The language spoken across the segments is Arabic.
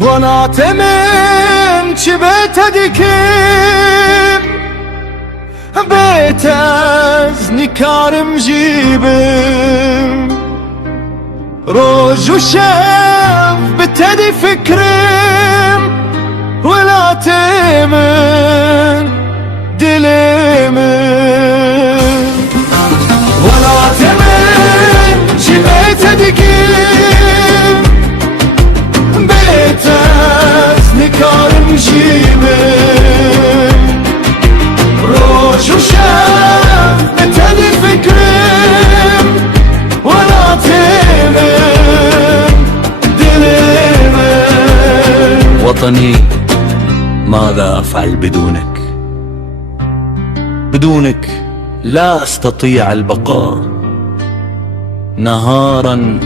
وانا تمن بيت ديكم بيت ازني كارم جيبم روج وشاف بتدي فكرم ولا تمن دلمن ولا تمن بيت ديكم بيت ازني كارم جيبم روج وشاف بتدي فكرم ولا تمن دلمن وطني ماذا أفعل بدونك؟ بدونك لا أستطيع البقاء، نهارا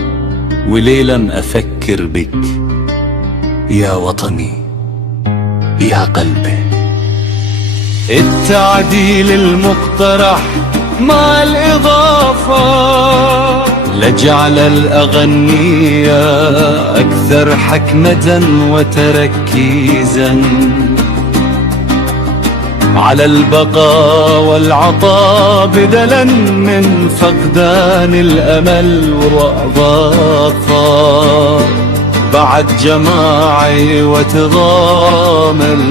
وليلا أفكر بك يا وطني يا قلبي. التعديل المقترح مع الإضافة لجعل الأغنية أكثر حكمة وتركيزا على البقاء والعطاء بدلا من فقدان الأمل وإضافة بعد جماعي وتضامني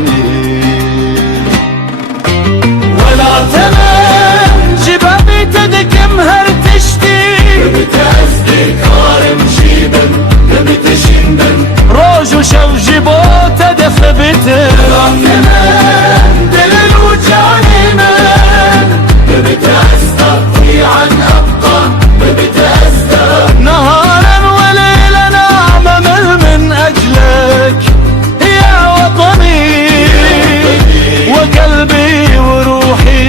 ولا تمن جبابي تدكم هرتشتي بتأسدي كارم جيبن بتشندن روج وشوجبو تدف بتن ولا تمن دلل وجاني من بتأسدي عن أبقى بتأسدي نهارا وليلا أعمل من أجلك يا وطني وقلبي وروحي.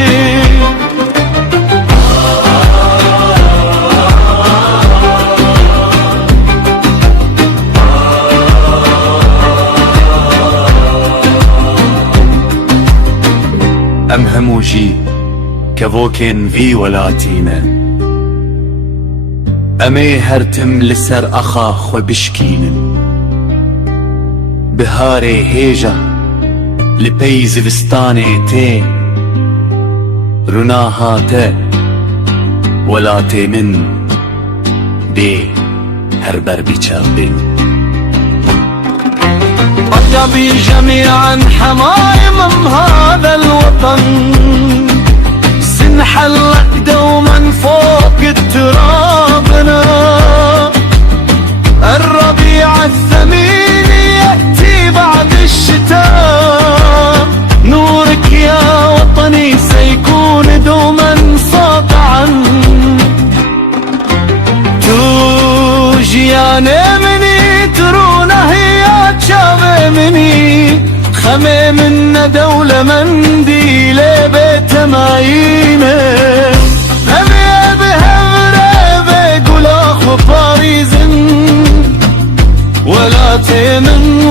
أم هموجي كفوكين في ولاتينا أمي هرتم لسر أخاخ وبشكين بهاري هيجا لبيز فستاني تي رناها تا ولاتي من دي هربر بيشابين طيبي جميعا حمايم هذا الوطن سنحلق دوما فوق الترابنا الربيع الثمين يأتي بعد الشتاء نورك يا وطني سيكون دوما ساطعا توجياني مني ترونه يا تشابه مني خمي منا دولة منديلة بيت ماينة همي بهمرة بيقول أخو باريزن ولا تيمن